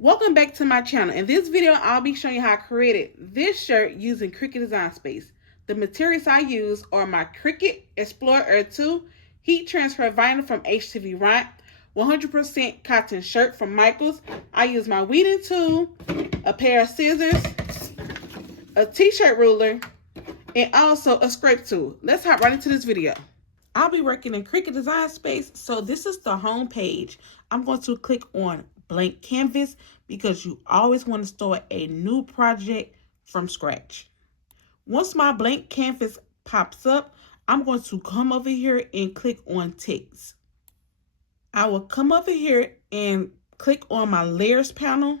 Welcome back to my channel. In this video, I'll be showing you how I created this shirt using Cricut Design Space. The materials I use are my Cricut Explorer 2 heat transfer vinyl from HTV Rant, 100% cotton shirt from Michaels. I use my weeding tool, a pair of scissors, a t-shirt ruler, and also a scrape tool. Let's hop right into this video. I'll be working in Cricut Design Space, so this is the home page. I'm going to click on blank canvas because you always want to start a new project from scratch. Once my blank canvas pops up, I'm going to come over here and click on text. I will come over here and click on my layers panel.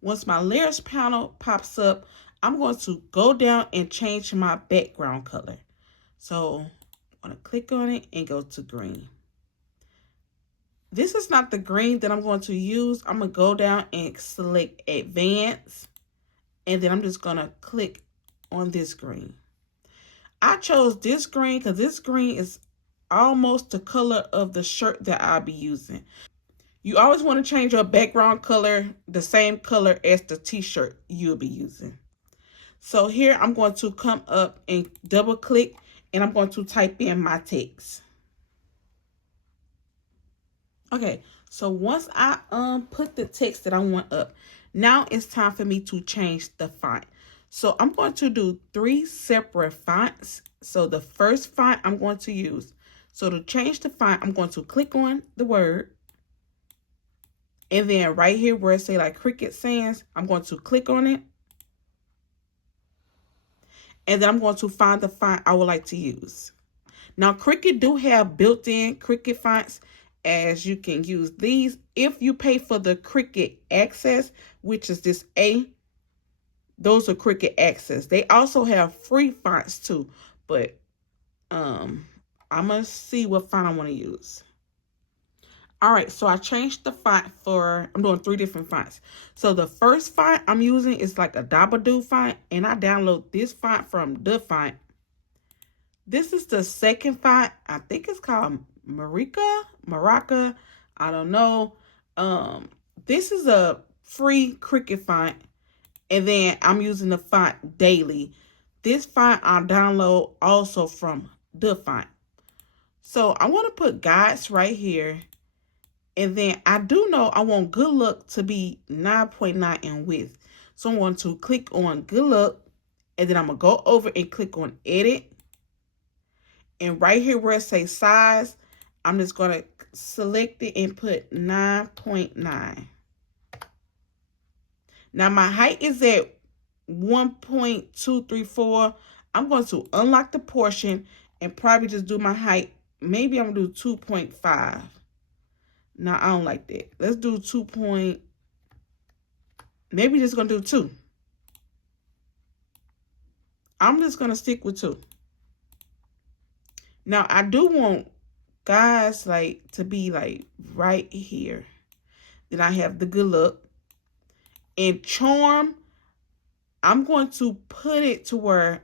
Once my layers panel pops up, I'm going to go down and change my background color. So I'm going to click on it and go to green. This is not the green that I'm going to use. I'm going to go down and select advanced. And then I'm just going to click on this green. I chose this green because this green is almost the color of the shirt that I'll be using. You always want to change your background color the same color as the t-shirt you'll be using. So here I'm going to come up and double click and I'm going to type in my text. Okay, so once I put the text that I want up, now it's time for me to change the font. So I'm going to do 3 separate fonts. So the first font I'm going to use. So to change the font, I'm going to click on the word. And then right here where it say like Cricut Sans, I'm going to click on it. And then I'm going to find the font I would like to use. Now Cricut do have built-in Cricut fonts, as you can use these if you pay for the Cricut Access, which is this A. Those are Cricut Access. They also have free fonts too, but I'm gonna see what font I want to use. All right, so I changed the font I'm doing 3 different fonts. So the first font I'm using is like a Dabadoo font, and I download this font from the font. This is the second font. I think it's called Maraca. I don't know. This is a free Cricut font, and then I'm using the font Daily. This font I download also from the font. So I want to put guides right here, and then I do know I want Good Look to be 9.9 in width. So I'm going to click on Good Look, and then I'm gonna go over and click on Edit. And right here where it says size, I'm just going to select it and put 9.9. Now my height is at 1.234. I'm going to unlock the portion and probably just do my height. Maybe I'm going to do 2.5. No, I don't like that. Let's do 2. Maybe just going to do 2. I'm just going to stick with 2. Now I do want guys like to be like right here. Then I have the Good Look. And Charm, I'm going to put it to where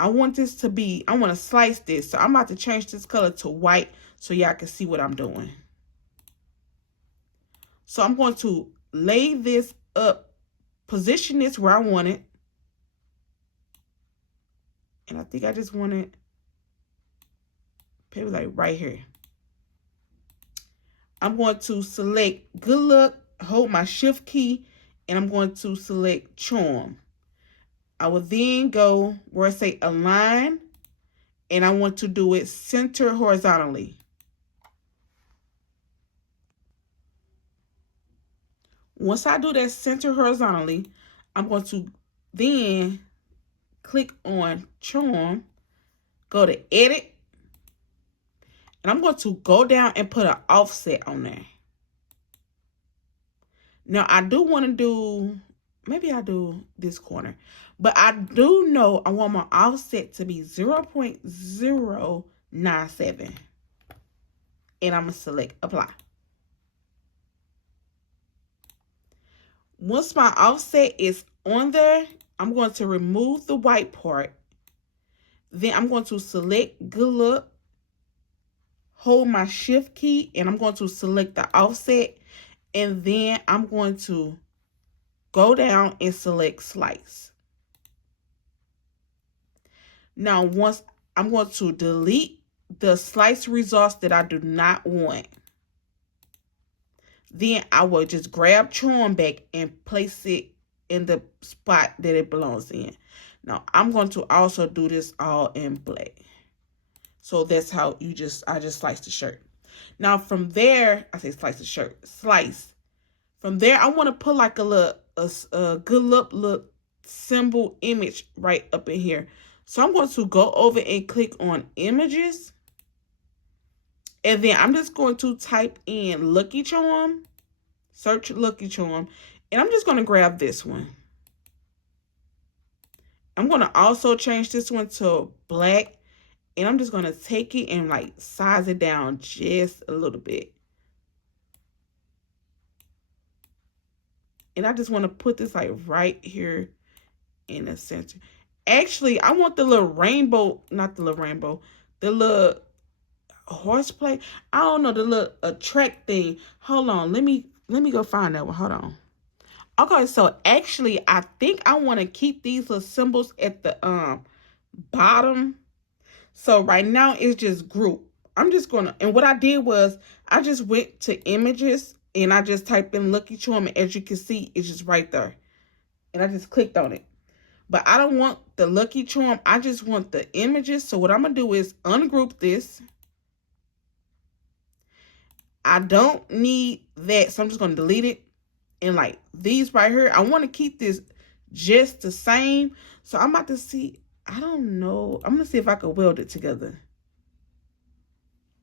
I want this to be, I want to slice this. So I'm about to change this color to white so y'all can see what I'm doing. So I'm going to lay this up, position this where I want it. And I think I just want it maybe like right here. I'm going to select Good Look, hold my shift key, and I'm going to select Charm. I will then go where I say align, and I want to do it center horizontally. Once I do that center horizontally, I'm going to then click on Charm, go to Edit, and I'm going to go down and put an offset on there. Now, I do want to do, maybe I do this corner, but I do know I want my offset to be 0.097. And I'm going to select Apply. Once my offset is on there, I'm going to remove the white part. Then I'm going to select Good Look, hold my shift key and I'm going to select the offset, and then I'm going to go down and select slice. Now, once I'm going to delete the slice results that I do not want. Then I will just grab charm back and place it in the spot that it belongs in. Now, I'm going to also do this all in black. So that's how I just slice the shirt. Now, from there, I say slice the shirt, slice. From there, I want to put like a good look symbol image right up in here. So I'm going to go over and click on images. And then I'm just going to type in Lucky Charm, search Lucky Charm, and I'm just going to grab this one. I'm going to also change this one to black, and I'm just going to take it and like size it down just a little bit. And I just want to put this like right here in the center. Actually, I want the little rainbow, not the little rainbow, the little horseplay. I don't know, the little attract thing. Hold on, let me go find that one. Hold on. Okay, so actually, I think I want to keep these little symbols at the bottom. So right now it's just group. I'm just gonna, and what I did was I just went to images and I just typed in Lucky Charm, and as you can see, it's just right there. And I just clicked on it. But I don't want the Lucky Charm. I just want the images. So what I'm going to do is ungroup this. I don't need that. So I'm just going to delete it. And like these right here, I want to keep this just the same. So I'm about to see. I don't know. I'm going to see if I can weld it together.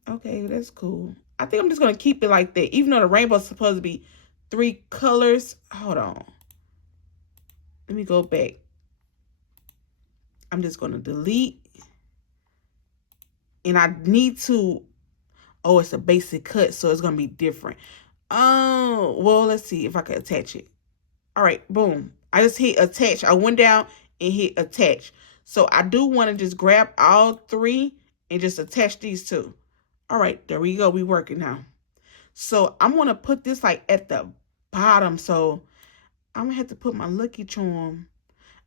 Okay, that's cool. I think I'm just going to keep it like that. Even though the rainbow is supposed to be 3 colors. Hold on. Let me go back. I'm just going to delete. And I need to, oh, it's a basic cut, so it's going to be different. Oh, well, let's see if I can attach it. All right, boom. I just hit attach. I went down and hit attach. So I do want to just grab all 3 and just attach these 2. All right, there we go. We working now. So I'm going to put this like at the bottom. So I'm going to have to put my Lucky Charm.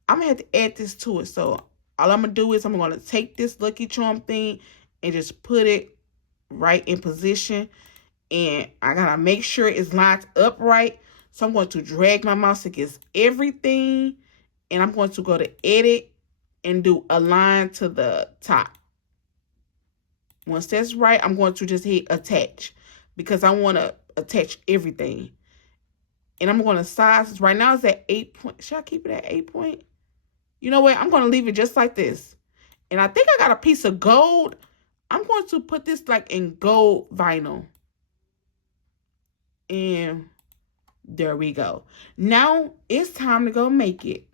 I'm going to have to add this to it. So all I'm going to do is I'm going to take this Lucky Charm thing and just put it right in position. And I got to make sure it's lined up right. So I'm going to drag my mouse against everything. And I'm going to go to edit and do align to the top. Once that's right, I'm going to just hit attach because I want to attach everything. And I'm going to size this. Right now it's at 8 point. Should I keep it at 8 point? You know what? I'm going to leave it just like this. And I think I got a piece of gold. I'm going to put this like in gold vinyl. And there we go. Now it's time to go make it.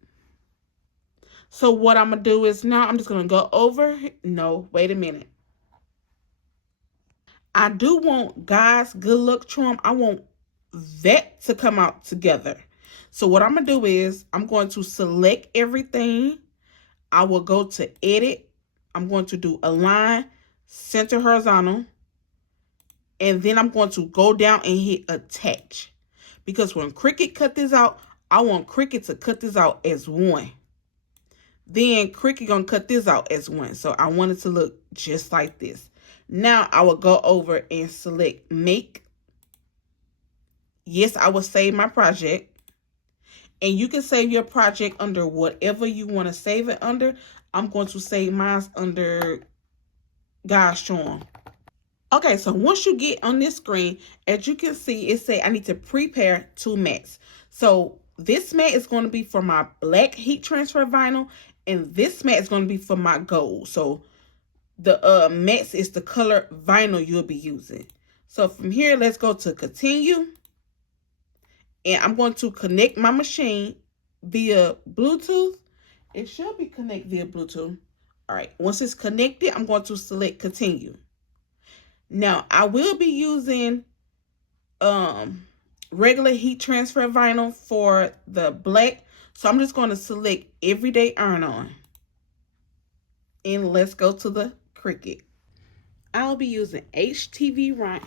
So what I'm going to do is now I'm just going to go over. No, wait a minute. I do want God's Good Luck Charm. I want that to come out together. So what I'm going to do is I'm going to select everything. I will go to edit. I'm going to do align, center horizontal. And then I'm going to go down and hit attach. Because when Cricut cut this out, I want Cricut to cut this out as one. Then Cricut gonna cut this out as one. So I want it to look just like this. Now I will go over and select make. Yes, I will save my project. And you can save your project under whatever you want to save it under. I'm going to save mine under God's Charm. Okay, so once you get on this screen, as you can see, it say I need to prepare 2 mats. So this mat is going to be for my black heat transfer vinyl, and this mat is going to be for my gold. So the mats is the color vinyl you'll be using. So from here, let's go to continue. And I'm going to connect my machine via Bluetooth. It should be connected via Bluetooth. All right, once it's connected, I'm going to select continue. Now, I will be using regular heat transfer vinyl for the black. So I'm just going to select everyday iron on. And let's go to the Cricut. I'll be using HTV Ront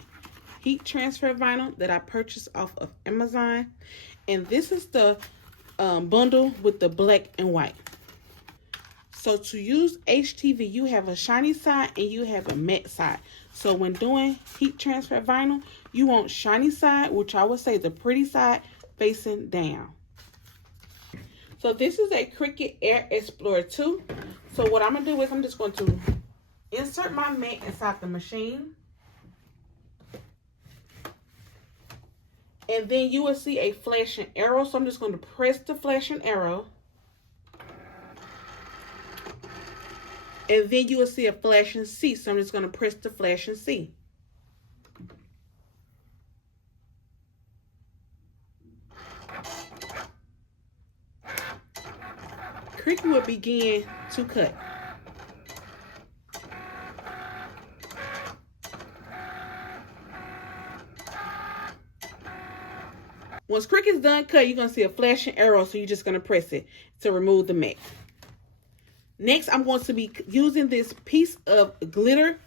heat transfer vinyl that I purchased off of Amazon. And this is the bundle with the black and white. So to use HTV, you have a shiny side and you have a matte side. So when doing heat transfer vinyl, you want shiny side, which I would say the pretty side, facing down. So this is a Cricut Air Explorer 2. So what I'm going to do is I'm just going to insert my mat inside the machine. And then you will see a flashing arrow. So I'm just going to press the flashing arrow. And then you will see a flashing C. So I'm just going to press the flashing C. Cricut will begin to cut. Once Cricut's done cut, you're going to see a flashing arrow, so you're just going to press it to remove the mat. Next, I'm going to be using this piece of glitter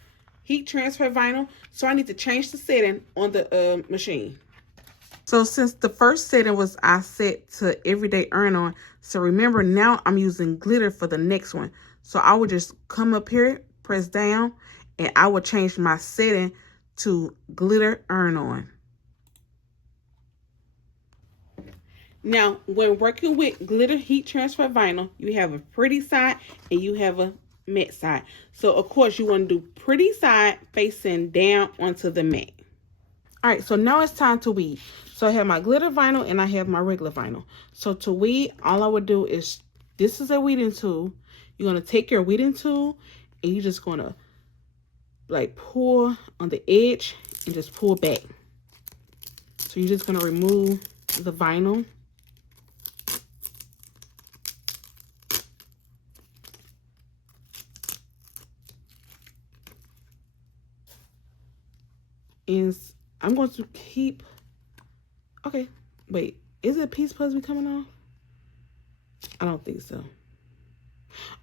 heat transfer vinyl, so I need to change the setting on the machine. So since the first setting was I set to everyday earn on, so remember now I'm using glitter for the next one. So I would just come up here, press down, and I will change my setting to glitter earn on. Now, when working with glitter heat transfer vinyl, you have a pretty side and you have a matte side. So, of course, you want to do pretty side facing down onto the matte. All right, so now it's time to weed. So I have my glitter vinyl and I have my regular vinyl. So to weed, all I would do is, this is a weeding tool. You're going to take your weeding tool and you're just going to like pull on the edge and just pull back. So you're just going to remove the vinyl. And I'm going to keep, okay, wait, is it piece supposed to be coming off? I don't think so.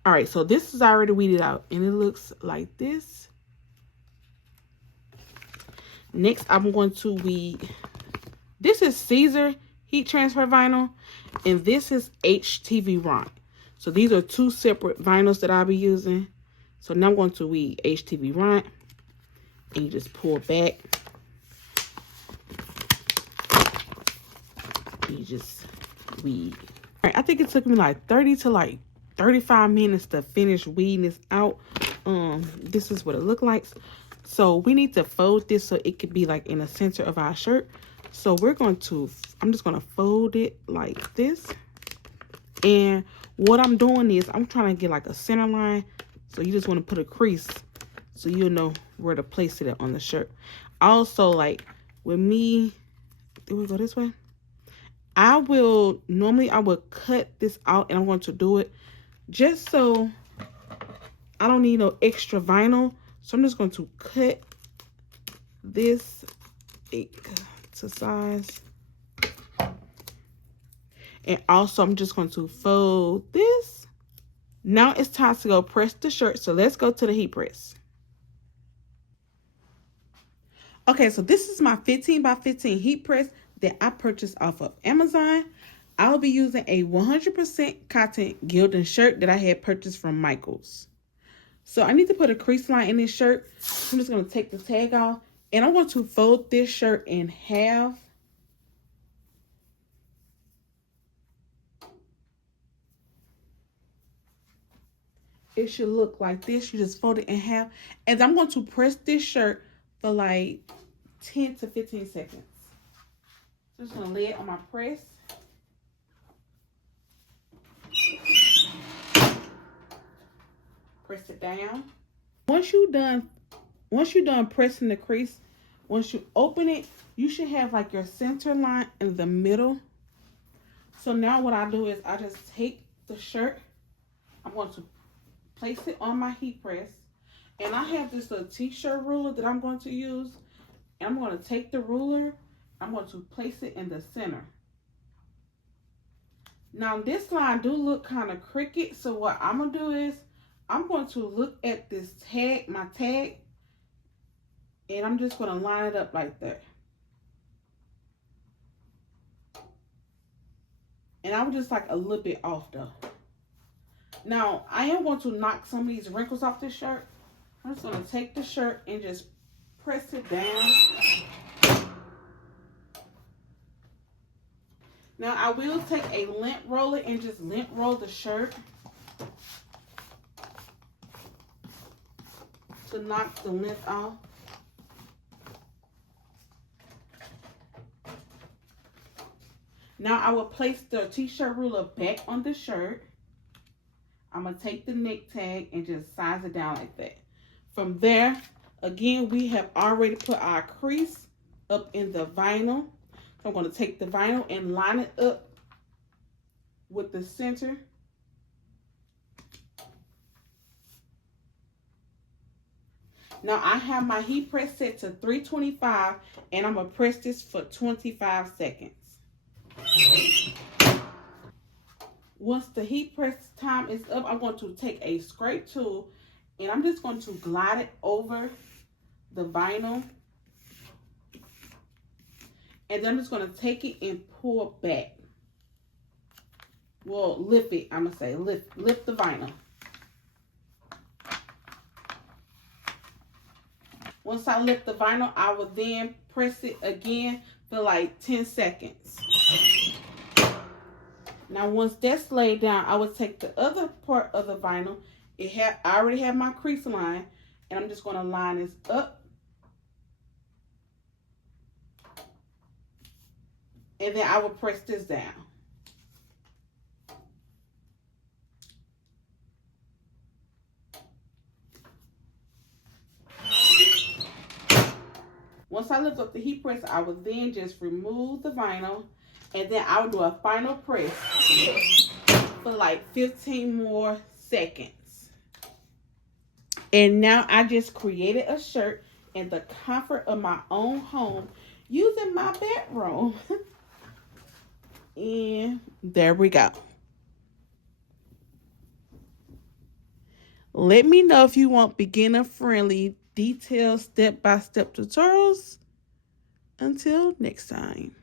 All right, so this is already weeded out and it looks like this. Next, I'm going to weed, this is Caesar heat transfer vinyl and this is HTV Ront. So these are two separate vinyls that I'll be using. So now I'm going to weed HTV Ront and you just pull back. You just weed. All right, I think it took me like 30 to like 35 minutes to finish weeding this out. This is what it looked like. So we need to fold this so it could be like in the center of our shirt. So we're going to, I'm just going to fold it like this. And what I'm doing is I'm trying to get like a center line. So you just want to put a crease so you'll know where to place it on the shirt. Also, like with me, do we go this way? Normally I would cut this out and I'm going to do it just so I don't need no extra vinyl. So I'm just going to cut this to size. And also I'm just going to fold this. Now it's time to go press the shirt. So let's go to the heat press. Okay, so this is my 15 by 15 heat press that I purchased off of Amazon. I'll be using a 100% cotton Gildan shirt that I had purchased from Michaels. So I need to put a crease line in this shirt. I'm just going to take the tag off and I'm going to fold this shirt in half. It should look like this. You just fold it in half. And I'm going to press this shirt for like 10 to 15 seconds. Just gonna lay it on my press. Press it down. Once you're done pressing the crease, once you open it, you should have like your center line in the middle. So now what I do is I just take the shirt. I'm going to place it on my heat press. And I have this little t-shirt ruler that I'm going to use. And I'm going to take the ruler. I'm going to place it in the center. Now this line do look kind of crooked. So what I'm going to do is I'm going to look at this tag, my tag, And I'm just going to line it up like that. And I was just like a little bit off though. Now, I am going to knock some of these wrinkles off this shirt. I'm just going to take the shirt and just press it down. Now, I will take a lint roller and just lint roll the shirt to knock the lint off. Now, I will place the t-shirt ruler back on the shirt. I'm going to take the neck tag and just size it down like that. From there, again, we have already put our crease up in the vinyl. So I'm going to take the vinyl and line it up with the center. Now, I have my heat press set to 325, and I'm going to press this for 25 seconds. Once the heat press time is up, I'm going to take a scrape tool and I'm just going to glide it over the vinyl. And then I'm just going to take it and pull back. Well, lift it, I'm going to say. Lift the vinyl. Once I lift the vinyl, I will then press it again for like 10 seconds. Now, once that's laid down, I will take the other part of the vinyl. I already have my crease line, and I'm just going to line this up. And then I will press this down. Once I lift up the heat press, I will then just remove the vinyl, and then I will do a final press for like 15 more seconds. And now I just created a shirt in the comfort of my own home using my bedroom. And there we go. Let me know if you want beginner-friendly, detailed step-by-step tutorials. Until next time.